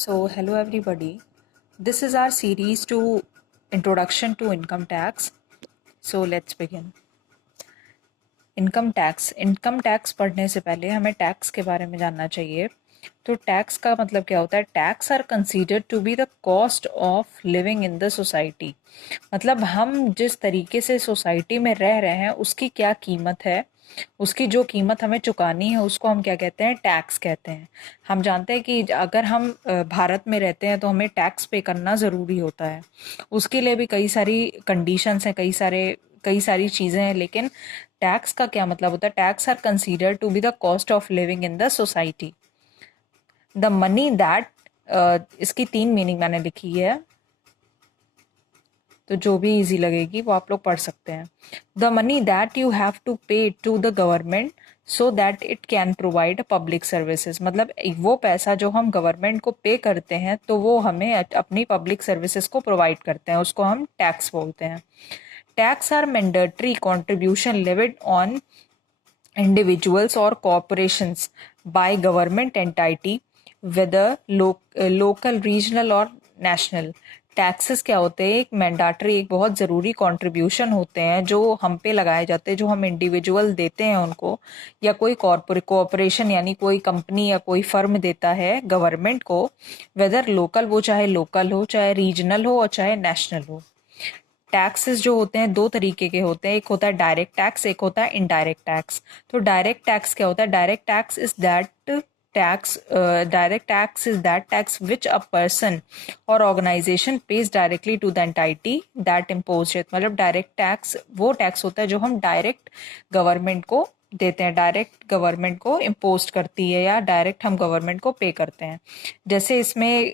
So, hello everybody. This is our series to Introduction to Income Tax. So, let's begin. Income tax पढ़ने से पहले हमें tax के बारे में जानना चाहिए। तो टैक्स का मतलब क्या होता है? Tax are considered to be the cost of living in the society. मतलब हम जिस तरीके से सोसाइटी में रह रहे हैं उसकी क्या कीमत है, उसकी जो कीमत हमें चुकानी है उसको हम क्या कहते हैं? टैक्स कहते हैं। हम जानते हैं कि अगर हम भारत में रहते हैं तो हमें टैक्स पे करना ज़रूरी होता है। उसके लिए भी कई सारी कंडीशंस हैं, कई सारी चीज़ें हैं, लेकिन टैक्स का क्या मतलब होता है? Tax are considered to be the cost of living in the society. The money that, इसकी 3 मीनिंग मैंने लिखी है, तो जो भी इजी लगेगी वो आप लोग पढ़ सकते हैं। The money that you have to pay to the government so that it can provide public services. मतलब वो पैसा जो हम गवर्नमेंट को पे करते हैं तो वो हमें अपनी पब्लिक सर्विसेज को प्रोवाइड करते हैं, उसको हम टैक्स बोलते हैं। Tax are mandatory contribution levied on individuals or corporations by government entity whether local, regional और national। टैक्सेस क्या होते हैं? एक मैंडेटरी, एक बहुत ज़रूरी कंट्रीब्यूशन होते हैं जो हम पे लगाए जाते हैं, जो हम इंडिविजुअल देते हैं उनको, या कोई कॉरपोरेशन यानी कोई कंपनी या कोई फर्म देता है गवर्नमेंट को, वेदर लोकल, वो चाहे लोकल हो, चाहे रीजनल हो और चाहे नेशनल हो। टैक्सेस जो होते हैं 2 तरीके के होते हैं, एक होता है डायरेक्ट टैक्स, एक होता है इनडायरेक्ट टैक्स। तो डायरेक्ट टैक्स क्या होता है? Direct tax is that tax which a person or organization pays directly to the entity that impose it. मतलब डायरेक्ट टैक्स वो टैक्स होता है जो हम डायरेक्ट गवर्नमेंट को देते हैं, डायरेक्ट गवर्नमेंट को इम्पोज करती है, या डायरेक्ट हम गवर्नमेंट को पे करते हैं। जैसे इसमें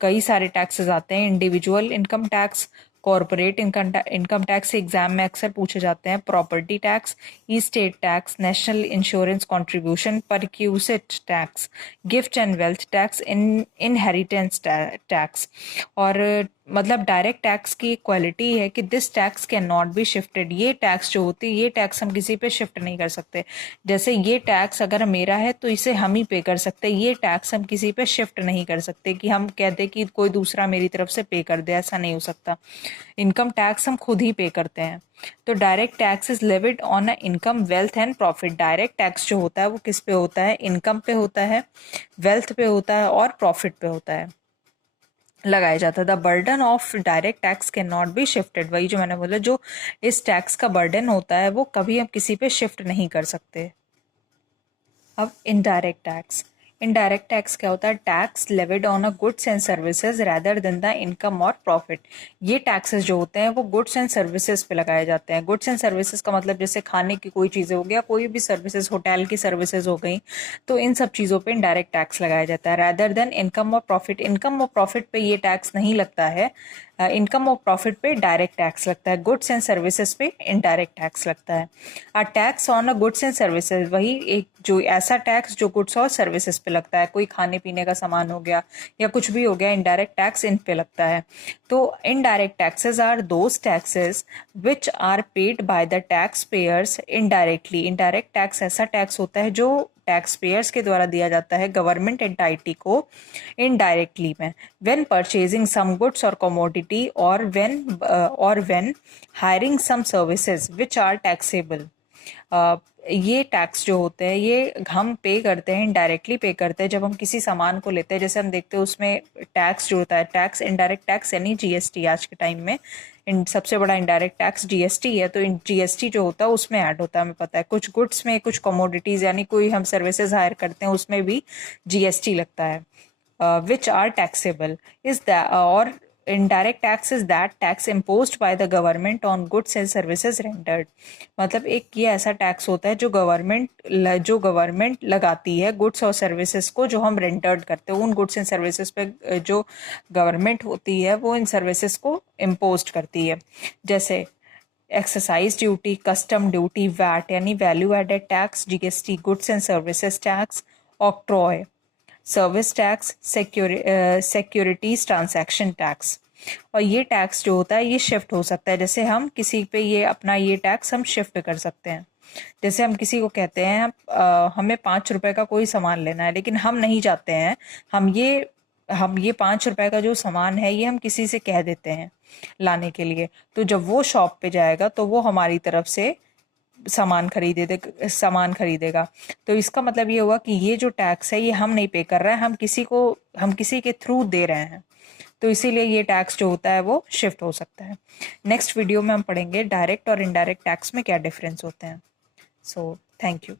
कई सारे टैक्सेस आते हैं। Individual income tax, corporate income tax exam में अक्सर पूछे जाते हैं, property tax, state tax, national insurance contribution, perquisite tax, gift and wealth tax, inheritance tax. और मतलब डायरेक्ट टैक्स की एक क्वालिटी है कि this tax can not be shifted. ये टैक्स जो होती है, ये टैक्स हम किसी पे शिफ्ट नहीं कर सकते। जैसे ये टैक्स अगर मेरा है तो इसे हम ही पे कर सकते हैं, ये टैक्स हम किसी पे शिफ्ट नहीं कर सकते कि हम कहते कि कोई दूसरा मेरी तरफ से पे कर दे, ऐसा नहीं हो सकता। इनकम टैक्स हम खुद ही पे करते हैं। तो direct tax is levied on a income, wealth and profit. Direct tax जो होता है वो किस पे होता है? इनकम पे होता है, वेल्थ पे होता है और प्रॉफिट पे होता है, लगाया जाता है। The burden of direct tax can not be shifted. वही जो मैंने बोला, जो इस टैक्स का बर्डन होता है वो कभी हम किसी पे शिफ्ट नहीं कर सकते। अब इनडायरेक्ट टैक्स क्या होता है? Tax levied on a goods and services rather than the income और प्रॉफिट। ये टैक्सेस जो होते हैं वो गुड्स एंड सर्विसेज पे लगाए जाते हैं। गुड्स एंड सर्विसेज का मतलब जैसे खाने की कोई चीज़ें हो गया, कोई भी सर्विसेज, होटल की सर्विसेज हो गई, तो इन सब चीज़ों पे इनडायरेक्ट टैक्स लगाया जाता है, रैदर देन इनकम और प्रॉफिट। इनकम और प्रॉफिट पे ये टैक्स नहीं लगता है। इनकम और प्रॉफिट पे डायरेक्ट टैक्स लगता है, गुड्स एंड सर्विसेज पे इनडायरेक्ट टैक्स लगता है। A tax on a goods and services, वही एक जो ऐसा टैक्स जो गुड्स और सर्विसेज पे लगता है, कोई खाने पीने का सामान हो गया या कुछ भी हो गया, इनडायरेक्ट टैक्स इन पे लगता है। तो indirect taxes are those taxes which are paid by the taxpayers indirectly. Indirect tax ऐसा टैक्स होता है जो टैक्स पेयर्स के द्वारा दिया जाता है गवर्नमेंट एंटाइटी को इनडायरेक्टली में, व्हेन परचेजिंग सम गुड्स और कमोडिटी और when hiring some services which are taxable. ये टैक्स जो होते हैं ये हम पे करते हैं, इनडायरेक्टली पे करते हैं जब हम किसी सामान को लेते हैं। जैसे हम देखते हैं उसमें टैक्स जो होता है, टैक्स इनडायरेक्ट टैक्स यानी जीएसटी आज के टाइम में सबसे बड़ा इनडायरेक्ट टैक्स जीएसटी है। तो जीएसटी जो होता है उसमें ऐड होता है, हमें पता है। कुछ गुड्स में, कुछ कमोडिटीज यानी कोई हम सर्विसेज हायर करते हैं उसमें भी जीएसटी लगता है, which are taxable is that, or indirect tax is that tax imposed by the government on goods and services rendered। मतलब एक ये ऐसा टैक्स होता है जो गवर्नमेंट लगाती है गुड्स और सर्विसेज को, जो हम रेंडर्ड करते हैं। उन गुड्स एंड सर्विसेज पे जो गवर्नमेंट होती है वो इन सर्विसेज को इम्पोज करती है। जैसे exercise duty, custom duty, VAT यानी value added tax, GST, goods and services tax, octroi, service tax, securities transaction tax. और ये टैक्स जो होता है ये शिफ्ट हो सकता है। जैसे हम किसी पे ये अपना ये टैक्स हम शिफ्ट कर सकते हैं। जैसे हम किसी को कहते हैं हमें 5 रुपए का कोई सामान लेना है, लेकिन हम नहीं चाहते हैं हम ये हम ये 5 रुपए का जो सामान है ये हम किसी से कह देते हैं लाने के लिए, तो जब वो शॉप पे जाएगा तो वो हमारी तरफ से सामान खरीदेगा। तो इसका मतलब ये हुआ कि ये जो टैक्स है ये हम नहीं पे कर रहे हैं, हम किसी के थ्रू दे रहे हैं। तो इसीलिए ये टैक्स जो होता है वो शिफ्ट हो सकता है। नेक्स्ट वीडियो में हम पढ़ेंगे डायरेक्ट और इनडायरेक्ट टैक्स में क्या डिफरेंस होते हैं। So thank you.